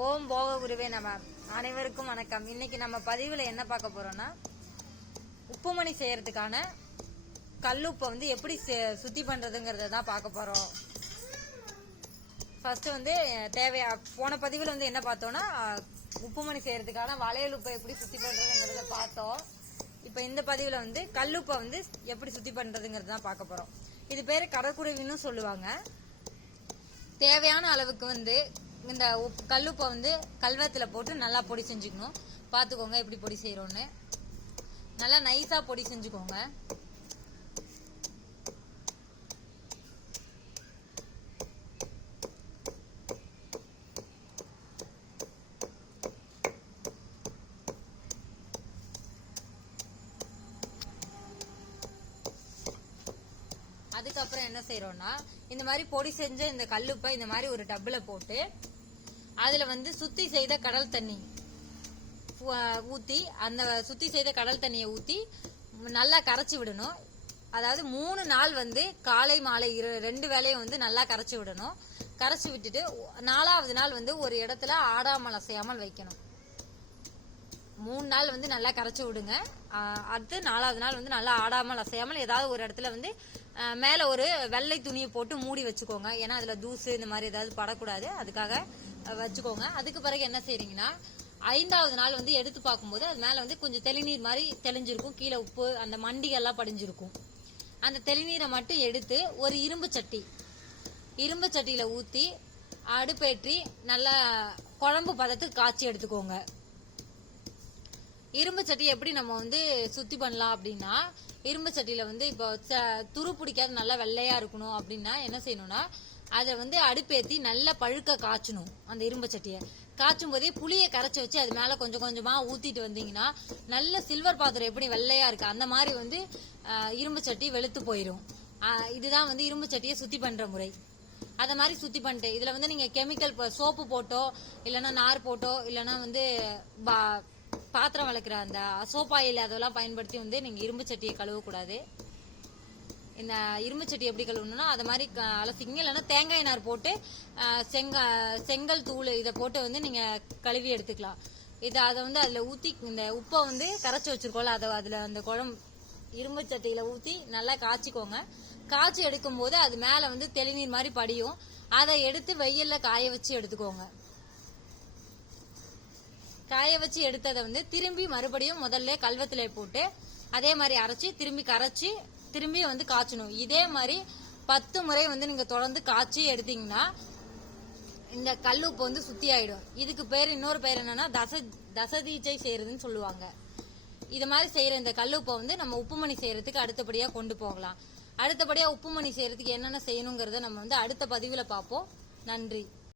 ஓம் போக குருவே நம. அனைவருக்கும் வணக்கம். இன்னைக்கு நம்ம பதிவுல என்ன பார்க்க போறோம்னா, உப்புமணி செய்யறதுக்கான கல்லுப்பை எப்படி சுத்தி பண்றதுங்கிறத தான் பார்க்க போறோம். ஃபர்ஸ்ட் போன பதிவுல என்ன பார்த்தோம்னா, உப்புமணி செய்யறதுக்கான வளையல் உப்பை எப்படி சுத்தி பண்றதுங்கிறத பார்த்தோம். இப்ப இந்த பதிவுல கல்லுப்பை எப்படி சுத்தி பண்றதுங்கிறத தான் பார்க்க போறோம். இது பேரு கடற்குருவின்னு சொல்லுவாங்க. தேவையான அளவுக்கு இந்த கல்லுப்பை கல்வத்துல போட்டு நல்லா பொடி செஞ்சுக்கணும். பாத்துக்கோங்க எப்படி பொடி செய்யறோம்னு. நல்லா நைஸா பொடி செஞ்சுக்கோங்க. அதுக்கப்புறம் என்ன செய்யறோம்னா, இந்த மாதிரி பொடி செஞ்ச இந்த கல்லுப்பை இந்த மாதிரி ஒரு டப்புல போட்டு அதுல சுத்தி செய்த கடல் தண்ணி ஊத்தி, அந்த சுத்தி செய்த கடல் தண்ணியை ஊத்தி நல்லா கரைச்சி விடணும். அதாவது 3 நாள் காலை மாலை 2 வேளையும் நல்லா கரைச்சி விடணும். கரைச்சி விட்டுட்டு 4வது நாள் ஒரு இடத்துல ஆடாமல் அசையாமல் வைக்கணும். 3 நாள் நல்லா கரைச்சி விடுங்க. அடுத்து 4வது நாள் நல்லா ஆடாமல் அசையாமல் ஏதாவது ஒரு இடத்துல மேல ஒரு வெள்ளை துணியை போட்டு மூடி வச்சுக்கோங்க. ஏன்னா அதுல தூசு இந்த மாதிரி ஏதாவது படக்கூடாது, அதுக்காக வச்சுக்கோங்க. அதுக்கு பிறகு என்ன செய்றீங்கன்னா, 5வது நாள் எடுத்து பார்க்கும்போது அது மேல கொஞ்சம் தெளிநீர் மாதிரி தெளிஞ்சிருக்கும். கீழே உப்பு அந்த மண்டிகள்லாம் படிஞ்சிருக்கும். அந்த தெளிநீரை மட்டும் எடுத்து ஒரு இரும்பு சட்டியில ஊத்தி அடுப்பேற்றி நல்லா குழம்பு பதத்துக்கு காய்ச்சி எடுத்துக்கோங்க. இரும்பு சட்டி எப்படி நம்ம சுத்தி பண்ணலாம் அப்படின்னா, இரும்பு சட்டியில இப்போ துரு பிடிக்காது நல்லா வெள்ளையா இருக்கணும் அப்படின்னா என்ன செய்யணும்னா, அதை அடுப்பேத்தி நல்லா பழுக்க காய்ச்சணும். அந்த இரும்பு சட்டியை காய்ச்சும் போதே புளியை கரைச்சி வச்சு அது மேல கொஞ்சம் கொஞ்சமா ஊத்திட்டு வந்தீங்கன்னா, நல்ல சில்வர் பாத்திரம் எப்படி வெள்ளையா இருக்கு அந்த மாதிரி இரும்பு சட்டி வெளுத்து போயிடும். இதுதான் இரும்பு சட்டியை சுத்தி பண்ற முறை. அத மாதிரி சுத்தி பண்ணிட்டு இதுல நீங்க கெமிக்கல் சோப்பு போட்டோ இல்லைன்னா நார் போட்டோ இல்லைன்னா பாத்திரம் வளர்க்குற அந்த சோப்பாயில் அதெல்லாம் பயன்படுத்தி நீங்க இரும்பு சட்டியை கழுவக்கூடாது. இந்த இரும்பு சட்டி எப்படி கழுவணும்னா, அது மாதிரி அலசிங்க. இல்லைன்னா தேங்காய் நார் போட்டு செங்கல் தூள் இதை போட்டு நீங்க கழுவி எடுத்துக்கலாம். அதை அதுல ஊத்தி இந்த உப்பை கரைச்சி வச்சிருக்கோம்ல, அதை அதுல அந்த இரும்பு சட்டியில ஊத்தி நல்லா காய்ச்சிக்கோங்க. காய்ச்சி எடுக்கும் போது அது மேல தெளிநீர் மாதிரி படியும். அதை எடுத்து வெயில்ல காய வச்சு எடுத்துக்கோங்க. காய வச்சு எடுத்ததை திரும்பி மறுபடியும் முதல்ல கல்வத்திலே போட்டு அதே மாதிரி அரைச்சி திரும்பி கரைச்சி திரும்பி காய்ச்சணும். இதே மாதிரி 10 முறை நீங்க தொடர்ந்து காய்ச்சி எடுத்தீங்கன்னா இந்த கல்லுப்பு சுத்தி ஆயிடும். இதுக்கு இன்னொரு பேர் என்னன்னா தசதீச்சை செய்யறதுன்னு சொல்லுவாங்க. இது மாதிரி செய்யற இந்த கல்லுப்பை நம்ம உப்புமணி செய்யறதுக்கு அடுத்தபடியா கொண்டு போகலாம். அடுத்தபடியா உப்புமணி செய்யறதுக்கு என்னென்ன செய்யணுங்கிறத நம்ம அடுத்த பதிவுல பார்ப்போம். நன்றி.